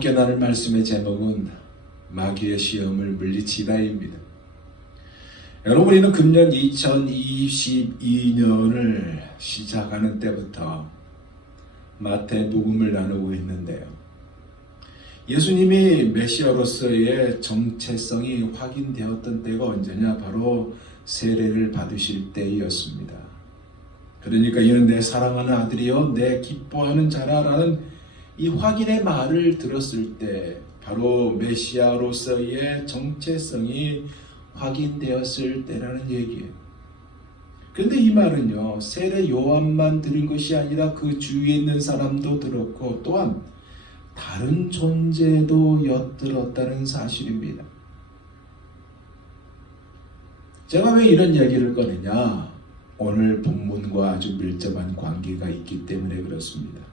함께 나눌 말씀의 제목은 마귀의 시험을 물리치다입니다. 여러분, 우리는 금년 2022년을 시작하는 때부터 마태복음을 나누고 있는데요. 예수님이 메시아로서의 정체성이 확인되었던 때가 언제냐? 바로 세례를 받으실 때였습니다. 그러니까 이는 내 사랑하는 아들이요 내 기뻐하는 자라라는 이 확인의 말을 들었을 때 바로 메시아로서의 정체성이 확인되었을 때라는 얘기예요. 그런데 이 말은요, 세례 요한만 들은 것이 아니라 그 주위에 있는 사람도 들었고 또한 다른 존재도 엿들었다는 사실입니다. 제가 왜 이런 얘기를 꺼내냐? 오늘 본문과 아주 밀접한 관계가 있기 때문에 그렇습니다.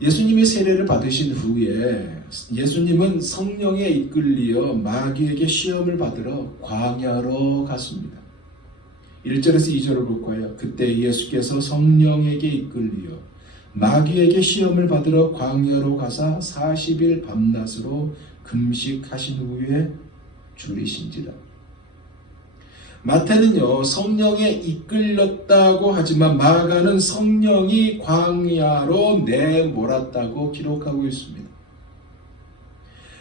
예수님이 세례를 받으신 후에 예수님은 성령에 이끌리어 마귀에게 시험을 받으러 광야로 갔습니다. 1절에서 2절을 볼 거예요. 그때 예수께서 성령에게 이끌리어 마귀에게 시험을 받으러 광야로 가사 40일 밤낮으로 금식하신 후에 줄이신지라. 마태는요, 성령에 이끌렸다고 하지만 마가는 성령이 광야로 내몰았다고 기록하고 있습니다.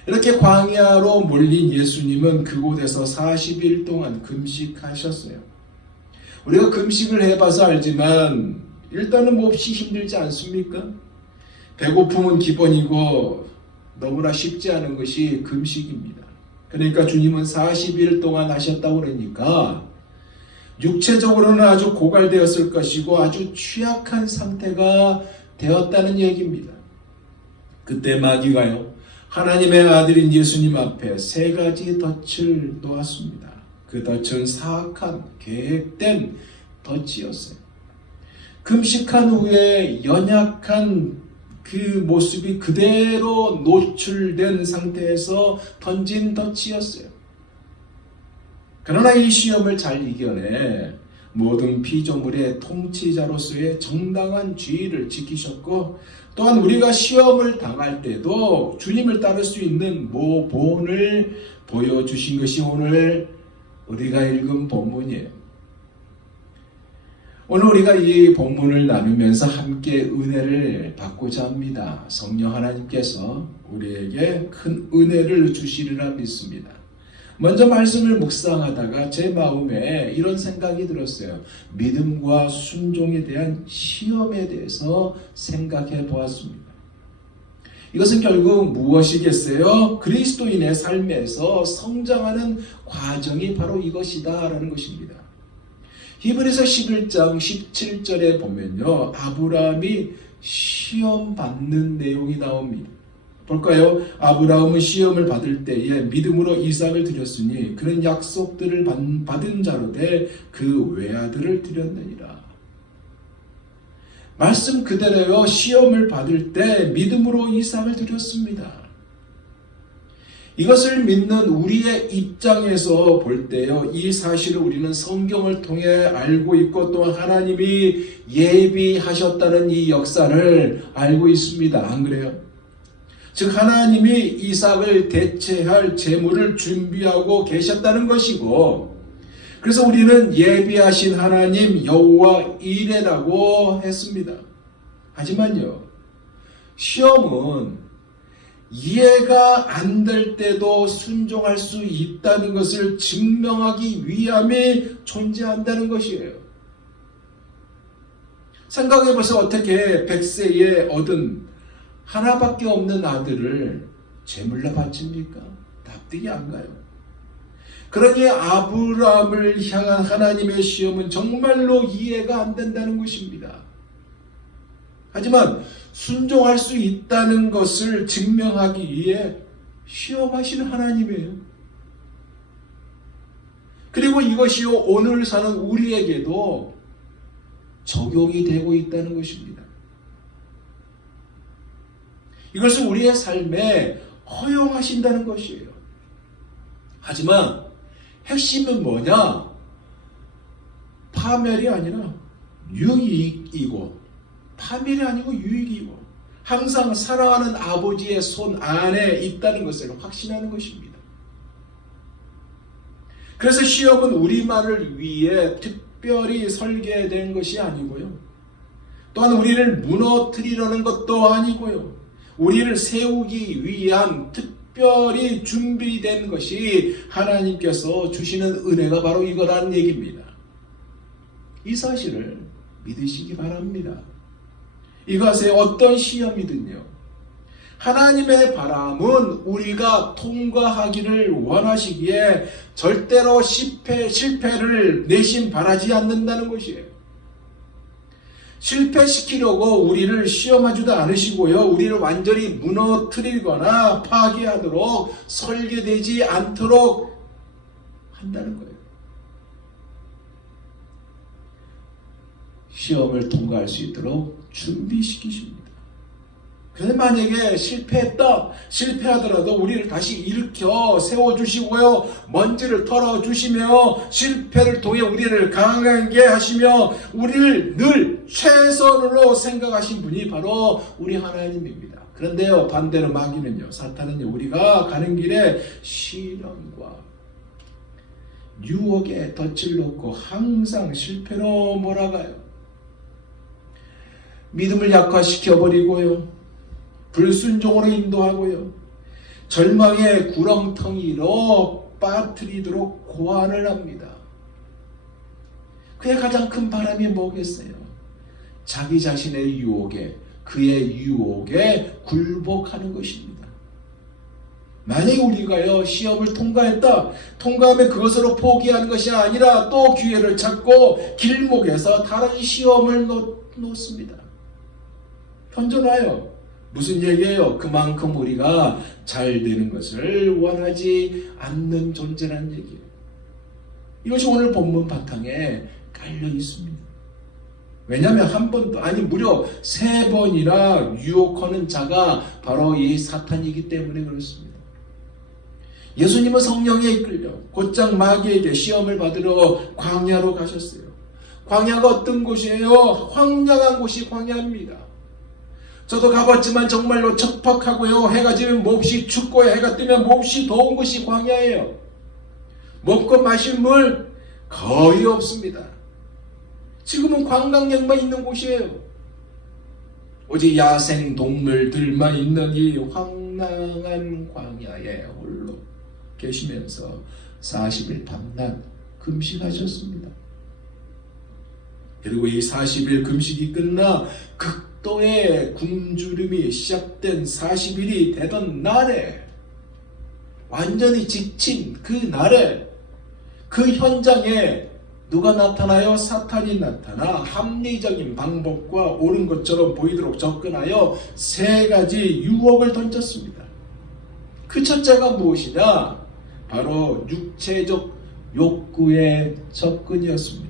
이렇게 광야로 몰린 예수님은 그곳에서 40일 동안 금식하셨어요. 우리가 금식을 해봐서 알지만 일단은 몹시 힘들지 않습니까? 배고픔은 기본이고 너무나 쉽지 않은 것이 금식입니다. 그러니까 주님은 40일 동안 하셨다고 그러니까 육체적으로는 아주 고갈되었을 것이고 아주 취약한 상태가 되었다는 얘기입니다. 그때 마귀가요, 하나님의 아들인 예수님 앞에 세 가지 덫을 놓았습니다. 그 덫은 사악한 계획된 덫이었어요. 금식한 후에 연약한 그 모습이 그대로 노출된 상태에서 던진 덫이었어요. 그러나 이 시험을 잘 이겨내 모든 피조물의 통치자로서의 정당한 지위를 지키셨고 또한 우리가 시험을 당할 때도 주님을 따를 수 있는 모본을 보여주신 것이 오늘 우리가 읽은 본문이에요. 오늘 우리가 이 본문을 나누면서 함께 은혜를 받고자 합니다. 성령 하나님께서 우리에게 큰 은혜를 주시리라 믿습니다. 먼저 말씀을 묵상하다가 제 마음에 이런 생각이 들었어요. 믿음과 순종에 대한 시험에 대해서 생각해 보았습니다. 이것은 결국 무엇이겠어요? 그리스도인의 삶에서 성장하는 과정이 바로 이것이다라는 것입니다. 히브리서 11장 17절에 보면요, 아브라함이 시험 받는 내용이 나옵니다. 볼까요? 아브라함은 시험을 받을 때에 믿음으로 이삭을 드렸으니 그는 약속들을 받은 자로 돼 그 외아들을 드렸느니라. 말씀 그대로요, 시험을 받을 때 믿음으로 이삭을 드렸습니다. 이것을 믿는 우리의 입장에서 볼 때요, 이 사실을 우리는 성경을 통해 알고 있고 또 하나님이 예비하셨다는 이 역사를 알고 있습니다. 안 그래요? 즉 하나님이 이삭을 대체할 제물을 준비하고 계셨다는 것이고, 그래서 우리는 예비하신 하나님 여호와 이레라고 했습니다. 하지만요, 시험은 이해가 안 될 때도 순종할 수 있다는 것을 증명하기 위함이 존재한다는 것이에요. 생각해보세요. 어떻게 100세에 얻은 하나밖에 없는 아들을 제물로 바칩니까? 납득이 안 가요. 그러니 아브라함을 향한 하나님의 시험은 정말로 이해가 안 된다는 것입니다. 하지만 순종할 수 있다는 것을 증명하기 위해 시험하시는 하나님이에요. 그리고 이것이 오늘 사는 우리에게도 적용이 되고 있다는 것입니다. 이것을 우리의 삶에 허용하신다는 것이에요. 하지만 핵심은 뭐냐? 파멸이 아니라 유익이고 파멸이 아니고 유익이고 항상 사랑하는 아버지의 손 안에 있다는 것을 확신하는 것입니다. 그래서 시험은 우리만을 위해 특별히 설계된 것이 아니고요. 또한 우리를 무너뜨리려는 것도 아니고요. 우리를 세우기 위한 특별히 준비된 것이 하나님께서 주시는 은혜가 바로 이거라는 얘기입니다. 이 사실을 믿으시기 바랍니다. 이것의 어떤 시험이든요. 하나님의 바람은 우리가 통과하기를 원하시기에 절대로 실패를 내심 바라지 않는다는 것이에요. 실패시키려고 우리를 시험하지도 않으시고요. 우리를 완전히 무너뜨리거나 파괴하도록 설계되지 않도록 한다는 거예요. 시험을 통과할 수 있도록 준비시키십니다. 그런데 만약에 실패하더라도 우리를 다시 일으켜 세워주시고요. 먼지를 털어주시며 실패를 통해 우리를 강하게 하시며 우리를 늘 최선으로 생각하신 분이 바로 우리 하나님입니다. 그런데요, 반대로 마귀는요, 사탄은요, 우리가 가는 길에 시련과 유혹에 덫을 놓고 항상 실패로 몰아가요. 믿음을 약화시켜버리고요. 불순종으로 인도하고요. 절망의 구렁텅이로 빠뜨리도록 고안을 합니다. 그의 가장 큰 바람이 뭐겠어요? 자기 자신의 유혹에, 그의 유혹에 굴복하는 것입니다. 만약에 우리가요, 시험을 통과하면 그것으로 포기하는 것이 아니라 또 기회를 찾고 길목에서 다른 시험을 놓습니다. 현존하여 무슨 얘기예요? 그만큼 우리가 잘 되는 것을 원하지 않는 존재라는 얘기예요. 이것이 오늘 본문 바탕에 깔려 있습니다. 왜냐하면 한 번도 아니 무려 3번이나 유혹하는 자가 바로 이 사탄이기 때문에 그렇습니다. 예수님은 성령에 이끌려 곧장 마귀에게 시험을 받으러 광야로 가셨어요. 광야가 어떤 곳이에요? 황량한 곳이 광야입니다. 저도 가봤지만 정말로 척박하고요. 해가 지면 몹시 춥고 해가 뜨면 몹시 더운 곳이 광야예요. 먹고 마실 물 거의 없습니다. 지금은 관광객만 있는 곳이에요. 오직 야생 동물들만 있는 이 황량한 광야에 홀로 계시면서 40일 밤낮 금식하셨습니다. 그리고 이 40일 금식이 끝나 극도의 굶주림이 시작된 40일이 되던 날에, 완전히 지친 그 날에 그 현장에 누가 나타나요? 사탄이 나타나 합리적인 방법과 옳은 것처럼 보이도록 접근하여 3가지 유혹을 던졌습니다. 그 첫째가 무엇이냐? 바로 육체적 욕구의 접근이었습니다.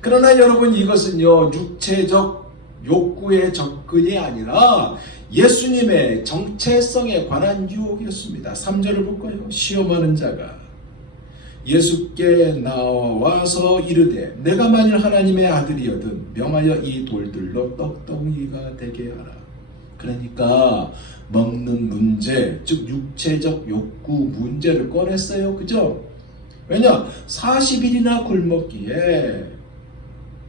그러나 여러분, 이것은요, 육체적 욕구의 접근이 아니라 예수님의 정체성에 관한 유혹이었습니다. 3절을 볼까요? 시험하는 자가 예수께 나와서 이르되 내가 만일 하나님의 아들이거든 명하여 이 돌들로 떡덩이가 되게 하라. 그러니까 먹는 문제, 즉 육체적 욕구 문제를 꺼냈어요. 그죠? 왜냐? 40일이나 굶었기에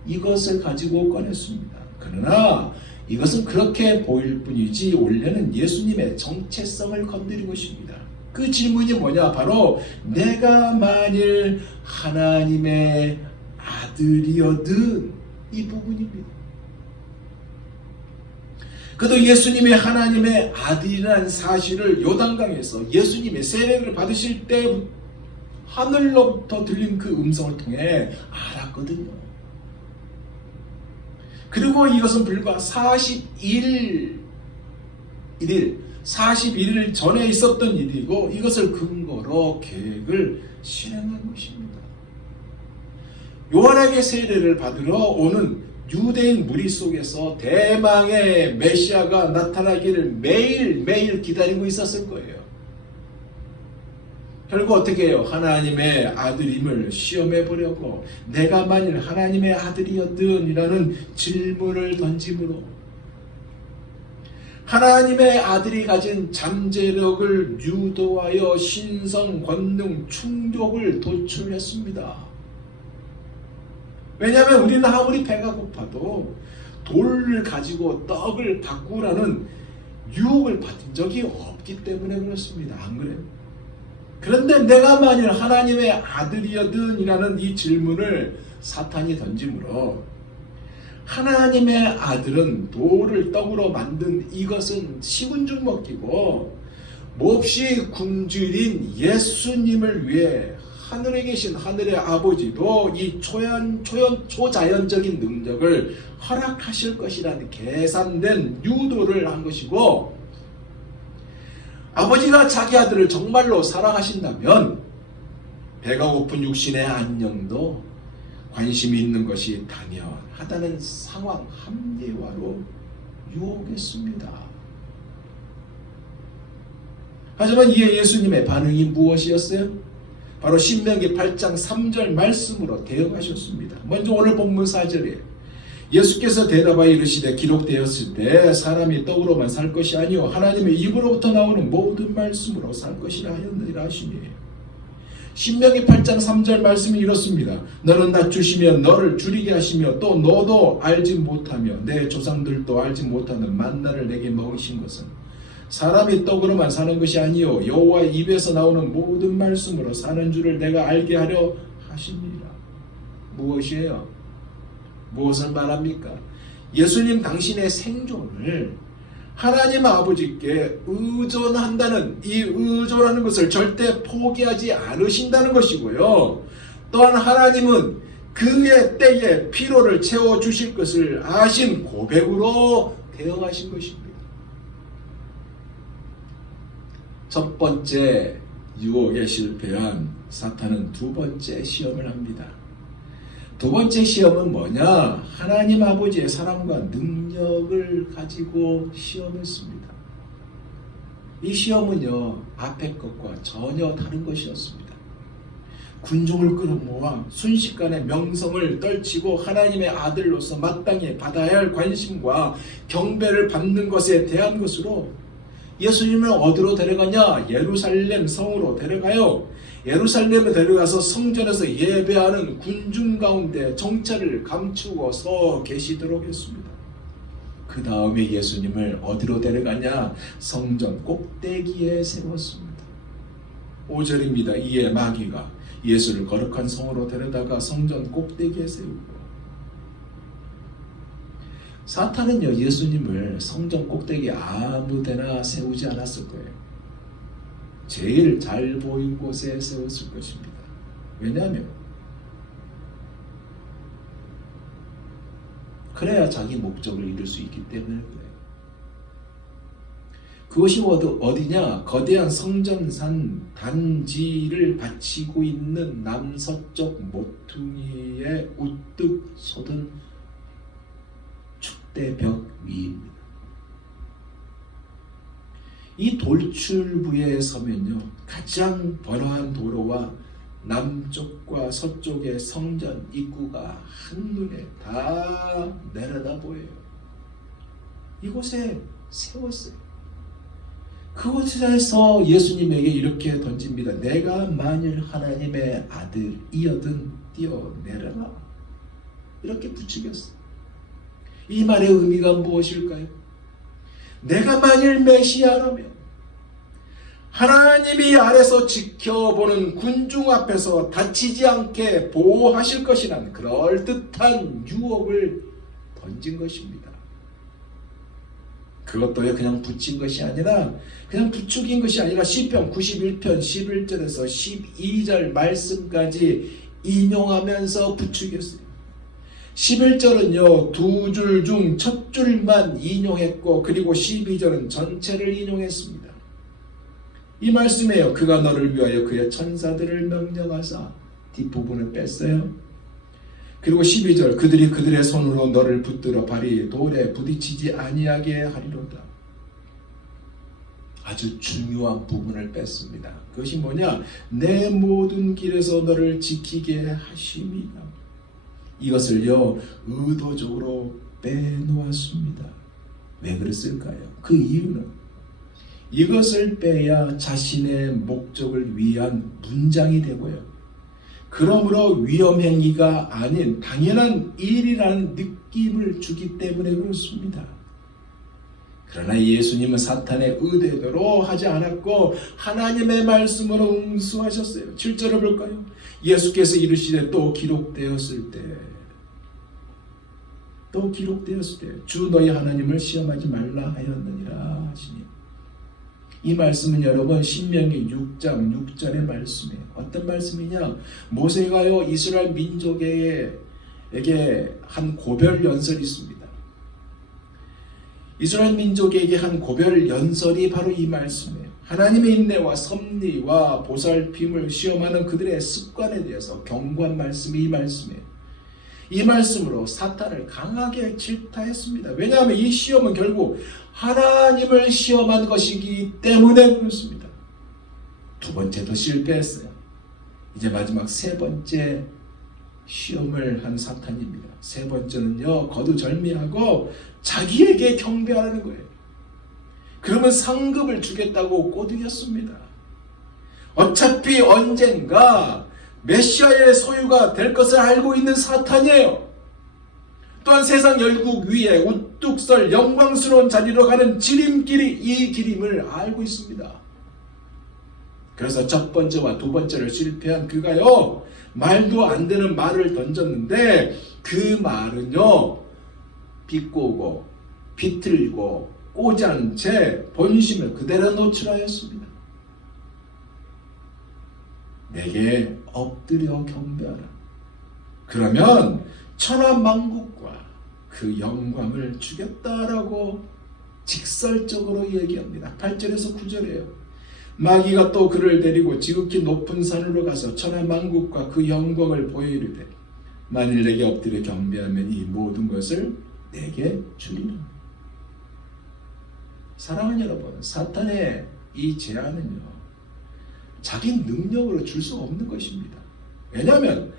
이것을 가지고 꺼냈습니다. 그러나 이것은 그렇게 보일 뿐이지 원래는 예수님의 정체성을 건드린 것입니다. 그 질문이 뭐냐? 바로 내가 만일 하나님의 아들이거든, 이 부분입니다. 그래도 예수님이 하나님의 아들이라는 사실을 요단강에서 예수님의 세례를 받으실 때 하늘로부터 들린 그 음성을 통해 알았거든요. 그리고 이것은 불과 41일 전에 있었던 일이고 이것을 근거로 계획을 실행한 것입니다. 요한에게 세례를 받으러 오는 유대인 무리 속에서 대망의 메시아가 나타나기를 매일매일 기다리고 있었을 거예요. 결국 어떻게 해요? 하나님의 아들임을 시험해 보려고 내가 만일 하나님의 아들이었든이라는 질문을 던짐으로 하나님의 아들이 가진 잠재력을 유도하여 신성, 권능, 충족을 도출했습니다. 왜냐하면 우리는 아무리 배가 고파도 돌을 가지고 떡을 바꾸라는 유혹을 받은 적이 없기 때문에 그렇습니다. 안 그래요? 그런데 내가 만일 하나님의 아들이거든이라는 이 질문을 사탄이 던지므로 하나님의 아들은 돌을 떡으로 만든 이것은 식은 죽 먹기고 몹시 굶주린 예수님을 위해 하늘에 계신 하늘의 아버지도 이 초자연적인 능력을 허락하실 것이라는 계산된 유도를 한 것이고, 아버지가 자기 아들을 정말로 사랑하신다면 배가 고픈 육신의 안녕도 관심이 있는 것이 당연하다는 상황 합리화로 유혹했습니다. 하지만 이에 예수님의 반응이 무엇이었어요? 바로 신명기 8장 3절 말씀으로 대응하셨습니다. 먼저 오늘 본문 4절에 예수께서 대답하여 이르시되 기록되었을 때 사람이 떡으로만 살 것이 아니요 하나님의 입으로부터 나오는 모든 말씀으로 살 것이라 하였느니라 하시니, 신명기 8장 3절 말씀이 이렇습니다. 너는 낮추시면 너를 줄이게 하시며 또 너도 알지 못하며 내 조상들도 알지 못하는 만나를 내게 먹이신 것은 사람이 떡으로만 사는 것이 아니요 여호와의 입에서 나오는 모든 말씀으로 사는 줄을 내가 알게 하려 하십니다. 무엇이에요? 무엇을 말합니까? 예수님 당신의 생존을 하나님 아버지께 의존한다는, 이 의존하는 것을 절대 포기하지 않으신다는 것이고요. 또한 하나님은 그의 때에 피로를 채워주실 것을 아신 고백으로 대응하신 것입니다. 첫 번째 유혹에 실패한 사탄은 두 번째 시험을 합니다. 두 번째 시험은 뭐냐? 하나님 아버지의 사랑과 능력을 가지고 시험했습니다. 이 시험은요, 앞의 것과 전혀 다른 것이었습니다. 군중을 끌어모아 순식간에 명성을 떨치고 하나님의 아들로서 마땅히 받아야 할 관심과 경배를 받는 것에 대한 것으로 예수님을 어디로 데려가냐? 예루살렘 성으로 데려가요. 예루살렘에 데려가서 성전에서 예배하는 군중 가운데 정체를 감추고 서 계시도록 했습니다. 그 다음에 예수님을 어디로 데려가냐? 성전 꼭대기에 세웠습니다. 5절입니다. 이에 마귀가 예수를 거룩한 성으로 데려다가 성전 꼭대기에 세우고, 사탄은요 예수님을 성전 꼭대기에 아무데나 세우지 않았을 거예요. 제일 잘 보인 곳에 세웠을 것입니다. 왜냐하면 그래야 자기 목적을 이룰 수 있기 때문에 그래요. 그것이 어디냐? 거대한 성전산 단지를 바치고 있는 남서쪽 모퉁이에 우뚝 솟은 축대벽 위입니다. 이 돌출부에 서면요, 가장 번화한 도로와 남쪽과 서쪽의 성전 입구가 한눈에 다 내려다 보여요. 이곳에 세웠어요. 그곳에서 예수님에게 이렇게 던집니다. 내가 만일 하나님의 아들이어든 뛰어내려라. 이렇게 부추겼어요. 이 말의 의미가 무엇일까요? 내가 만일 메시아라면 하나님이 아래서 지켜보는 군중 앞에서 다치지 않게 보호하실 것이란 그럴듯한 유혹을 던진 것입니다. 그것도 그냥 붙인 것이 아니라, 그냥 부추긴 것이 아니라 시편 91편 11절에서 12절 말씀까지 인용하면서 부추겼어요. 11절은요 두 줄 중 첫 줄만 인용했고, 그리고 12절은 전체를 인용했습니다. 이 말씀에요, 그가 너를 위하여 그의 천사들을 명령하사, 뒷부분을 뺐어요. 그리고 12절, 그들이 그들의 손으로 너를 붙들어 발이 돌에 부딪히지 아니하게 하리로다. 아주 중요한 부분을 뺐습니다. 그것이 뭐냐? 내 모든 길에서 너를 지키게 하심이다. 이것을요 의도적으로 빼놓았습니다. 왜 그랬을까요? 그 이유는 이것을 빼야 자신의 목적을 위한 문장이 되고요. 그러므로 위험행위가 아닌 당연한 일이라는 느낌을 주기 때문에 그렇습니다. 그러나 예수님은 사탄의 의대대로 하지 않았고 하나님의 말씀으로 응수하셨어요. 7절을 볼까요? 예수께서 이르시되 또 기록되었을 때 주 너희 하나님을 시험하지 말라 하였느니라 하시니, 이 말씀은 여러분 신명기 6장 6절의 말씀이에요. 어떤 말씀이냐? 모세가요 이스라엘 민족에게 한 고별 연설이 있습니다. 이스라엘 민족에게 한 고별 연설이 바로 이 말씀이에요. 하나님의 인내와 섭리와 보살핌을 시험하는 그들의 습관에 대해서 경고한 말씀이 이 말씀이에요. 이 말씀으로 사탄을 강하게 질타했습니다. 왜냐하면 이 시험은 결국 하나님을 시험한 것이기 때문에 그렇습니다. 두 번째도 실패했어요. 이제 마지막 세 번째 시험을 한 사탄입니다. 세 번째는요 거두절미하고 자기에게 경배하는 거예요. 그러면 상급을 주겠다고 꼬드겼습니다. 어차피 언젠가 메시아의 소유가 될 것을 알고 있는 사탄이에요. 또한 세상 열국 위에 우뚝 설 영광스러운 자리로 가는 지름길이 이 길임을 알고 있습니다. 그래서 첫 번째와 두 번째를 실패한 그가요 말도 안 되는 말을 던졌는데 그 말은요 비꼬고 비틀고 꼬잔 채 본심을 그대로 노출하였습니다. 내게 엎드려 경배하라. 그러면 천하만국과 그 영광을 주겠다라고 직설적으로 얘기합니다. 8절에서 9절이에요. 마귀가 또 그를 데리고 지극히 높은 산으로 가서 천하만국과 그 영광을 보이르되 만일 내게 엎드려 경배하면 이 모든 것을 내게 주리라. 사랑하는 여러분, 사탄의 이 제안은요 자기 능력으로 줄 수 없는 것입니다. 왜냐하면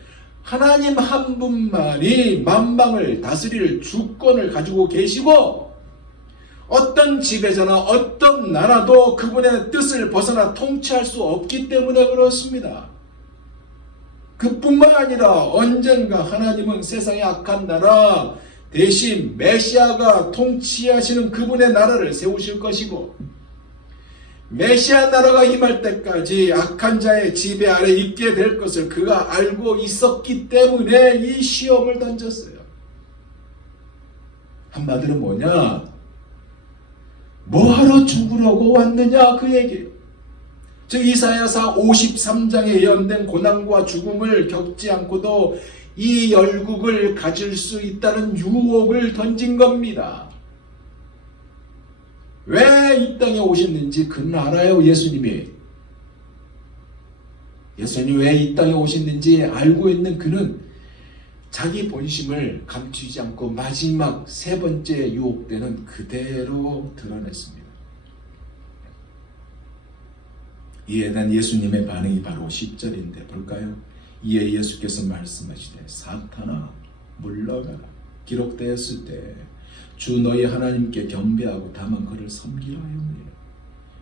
하나님 한 분만이 만방을 다스릴 주권을 가지고 계시고 어떤 지배자나 어떤 나라도 그분의 뜻을 벗어나 통치할 수 없기 때문에 그렇습니다. 그뿐만 아니라 언젠가 하나님은 세상의 악한 나라 대신 메시아가 통치하시는 그분의 나라를 세우실 것이고 메시아 나라가 임할 때까지 악한 자의 지배 아래 있게 될 것을 그가 알고 있었기 때문에 이 시험을 던졌어요. 한마디로 뭐냐? 뭐하러 죽으려고 왔느냐 그 얘기예요. 즉 이사야서 53장에 예언된 고난과 죽음을 겪지 않고도 이 열국을 가질 수 있다는 유혹을 던진 겁니다. 왜 이 땅에 오셨는지 그는 알아요. 예수님이 왜 이 땅에 오셨는지 알고 있는 그는 자기 본심을 감추지 않고 마지막 세 번째 유혹 때는 그대로 드러냈습니다. 이에 대한 예수님의 반응이 바로 10절인데 볼까요? 이에 예수께서 말씀하시되 사탄아 물러가라. 기록되었을 때 주 너희 하나님께 경배하고 다만 그를 섬기라 하였느니라.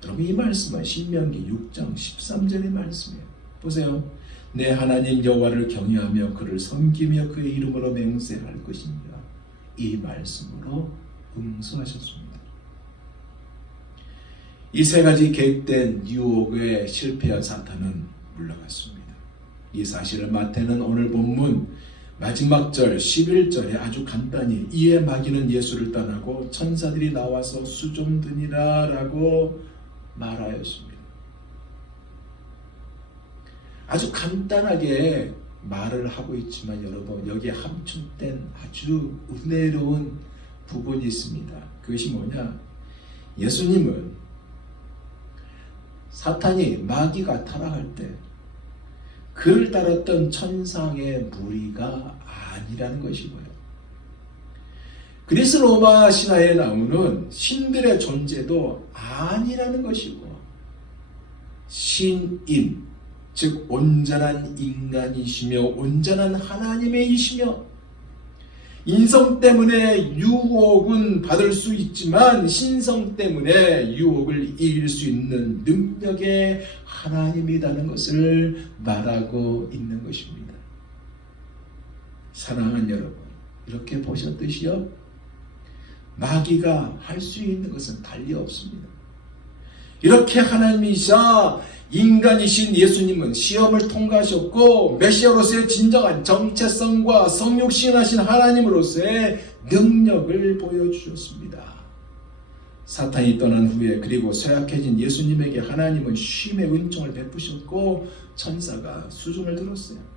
여러분 이 말씀은 신명기 6장 13절의 말씀이에요. 보세요. 내 하나님 여호와를 경외하며 그를 섬기며 그의 이름으로 맹세할 것입니다. 이 말씀으로 응수하셨습니다. 이 세 가지 계획된 유혹에 실패한 사탄은 물러갔습니다. 이 사실을 마태는 오늘 본문 마지막 절 11절에 아주 간단히 이에 마귀는 예수를 떠나고 천사들이 나와서 수종드니라 라고 말하였습니다. 아주 간단하게 말을 하고 있지만 여러분 여기에 함축된 아주 은혜로운 부분이 있습니다. 그것이 뭐냐? 예수님은 사탄이 마귀가 타락할 때 그를 따랐던 천상의 무리가 아니라는 것이고요. 그리스 로마 신화에 나오는 신들의 존재도 아니라는 것이고, 신인, 즉 온전한 인간이시며 온전한 하나님이시며, 인성 때문에 유혹은 받을 수 있지만 신성 때문에 유혹을 이길 수 있는 능력의 하나님이라는 것을 말하고 있는 것입니다. 사랑하는 여러분, 이렇게 보셨듯이요, 마귀가 할 수 있는 것은 달리 없습니다. 이렇게 하나님이시자 인간이신 예수님은 시험을 통과하셨고 메시아로서의 진정한 정체성과 성육신하신 하나님으로서의 능력을 보여주셨습니다. 사탄이 떠난 후에 그리고 쇠약해진 예수님에게 하나님은 쉼의 은총을 베푸셨고 천사가 수종을 들었어요.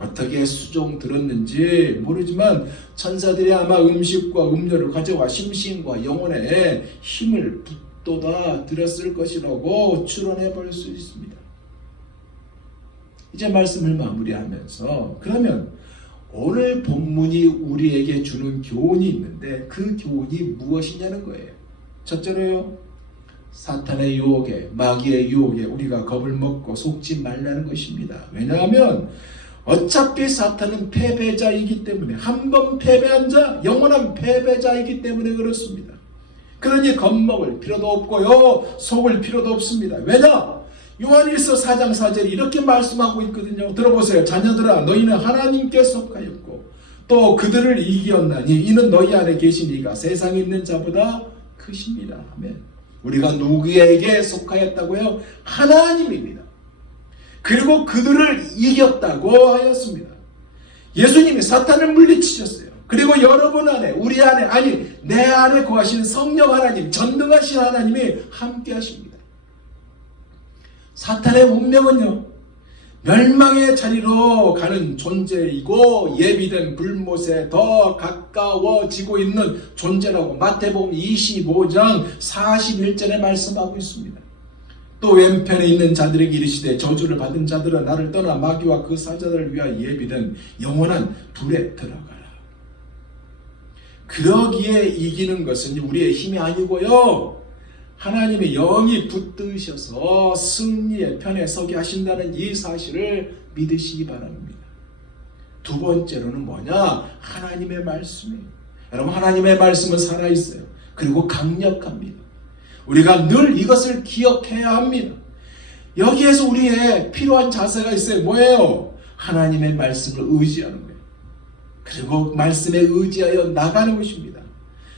어떻게 수종 들었는지 모르지만 천사들이 아마 음식과 음료를 가져와 심신과 영혼에 힘을 북돋아 드렸을 것이라고 추론해 볼 수 있습니다. 이제 말씀을 마무리하면서, 그러면 오늘 본문이 우리에게 주는 교훈이 있는데 그 교훈이 무엇이냐는 거예요. 첫째로요, 사탄의 유혹에, 마귀의 유혹에 우리가 겁을 먹고 속지 말라는 것입니다. 왜냐하면 어차피 사탄은 패배자이기 때문에, 한 번 패배한 자, 영원한 패배자이기 때문에 그렇습니다. 그러니 겁먹을 필요도 없고요, 속을 필요도 없습니다. 왜냐? 요한일서 4장 4절이 이렇게 말씀하고 있거든요. 들어보세요. 자녀들아, 너희는 하나님께 속하였고 또 그들을 이기었나니 이는 너희 안에 계신 이가 세상에 있는 자보다 크십니다. 아멘. 우리가 누구에게 속하였다고요? 하나님입니다. 그리고 그들을 이겼다고 하였습니다. 예수님이 사탄을 물리치셨어요. 그리고 여러분 안에, 우리 안에, 아니 내 안에 거하시는 성령 하나님, 전능하신 하나님이 함께 하십니다. 사탄의 운명은요, 멸망의 자리로 가는 존재이고 예비된 불못에 더 가까워지고 있는 존재라고 마태복음 25장 41절에 말씀하고 있습니다. 또 왼편에 있는 자들에게 이르시되 저주를 받은 자들은 나를 떠나 마귀와 그 사자들을 위하여 예비된 영원한 불에 들어가라. 그러기에 이기는 것은 우리의 힘이 아니고요, 하나님의 영이 붙드셔서 승리의 편에 서게 하신다는 이 사실을 믿으시기 바랍니다. 두 번째로는 뭐냐? 하나님의 말씀이에요. 여러분, 하나님의 말씀은 살아있어요. 그리고 강력합니다. 우리가 늘 이것을 기억해야 합니다. 여기에서 우리의 필요한 자세가 있어요. 뭐예요? 하나님의 말씀을 의지하는 거예요. 그리고 말씀에 의지하여 나가는 것입니다.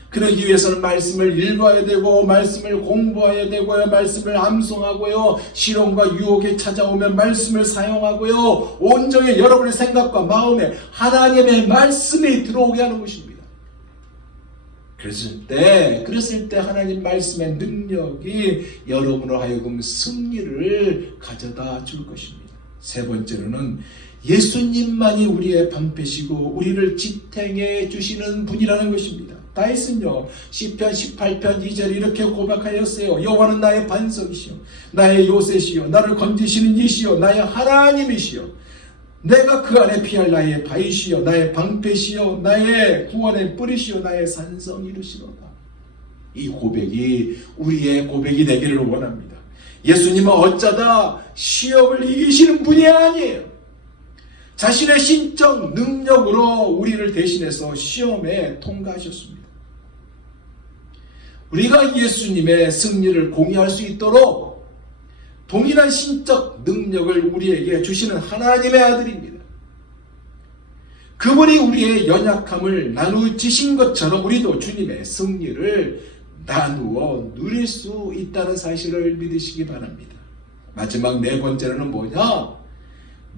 그러기 위해서는 말씀을 읽어야 되고 말씀을 공부해야 되고요, 말씀을 암송하고요, 시련과 유혹에 찾아오면 말씀을 사용하고요, 온전히 여러분의 생각과 마음에 하나님의 말씀이 들어오게 하는 것입니다. 그랬을 때 하나님 말씀의 능력이 여러분으로 하여금 승리를 가져다 줄 것입니다. 세 번째로는 예수님만이 우리의 방패시고 우리를 지탱해 주시는 분이라는 것입니다. 다윗은요, 시편 18편 2절 이렇게 고백하였어요. 여호와는 나의 반석이시요 나의 요새시요 나를 건지시는 이시요 나의 하나님이시요 내가 그 안에 피할 나의 바위시요 나의 방패시요 나의 구원의 뿌리시요 나의 산성이르시로다. 이 고백이 우리의 고백이 되기를 원합니다. 예수님은 어쩌다 시험을 이기시는 분이 아니에요. 자신의 신적 능력으로 우리를 대신해서 시험에 통과하셨습니다. 우리가 예수님의 승리를 공유할 수 있도록 동일한 신적 능력을 우리에게 주시는 하나님의 아들입니다. 그분이 우리의 연약함을 나누시신 것처럼 우리도 주님의 승리를 나누어 누릴 수 있다는 사실을 믿으시기 바랍니다. 마지막 네 번째로는 뭐냐?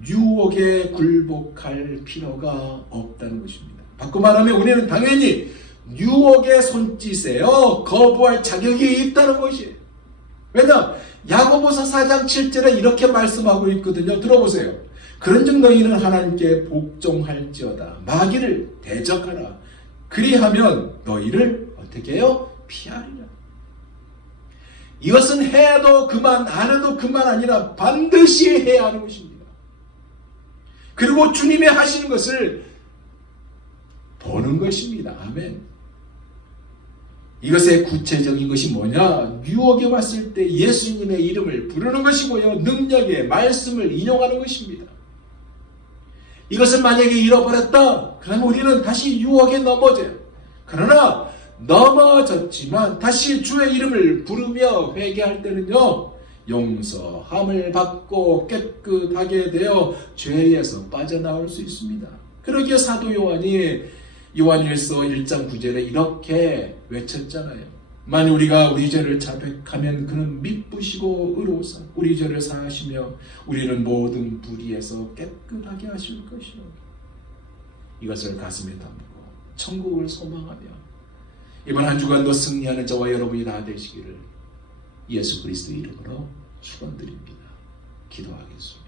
유혹에 굴복할 필요가 없다는 것입니다. 바꿔 말하면 우리는 당연히 유혹의 손짓에요 거부할 자격이 있다는 것이에요. 왜냐? 야고보서 4장 7절에 이렇게 말씀하고 있거든요. 들어보세요. 그런즉 너희는 하나님께 복종할지어다. 마귀를 대적하라. 그리하면 너희를 어떻게 해요? 피하리라. 이것은 해도 그만 안 해도 그만 아니라 반드시 해야 하는 것입니다. 그리고 주님이 하시는 것을 보는 것입니다. 아멘. 이것의 구체적인 것이 뭐냐? 유혹에 왔을 때 예수님의 이름을 부르는 것이고요. 능력의 말씀을 인용하는 것입니다. 이것을 만약에 잃어버렸다. 그러면 우리는 다시 유혹에 넘어져요. 그러나 넘어졌지만 다시 주의 이름을 부르며 회개할 때는요. 용서함을 받고 깨끗하게 되어 죄에서 빠져나올 수 있습니다. 그러기에 사도 요한이 요한일서 1장 9절에 이렇게 외쳤잖아요. 만일 우리가 우리 죄를 자백하면 그는 미쁘시고 의로우사 우리 죄를 사하시며 우리는 모든 불의에서 깨끗하게 하실 것이요. 이것을 가슴에 담고 천국을 소망하며 이번 한 주간도 승리하는 저와 여러분이 다 되시기를 예수 그리스도 이름으로 축원드립니다. 기도하겠습니다.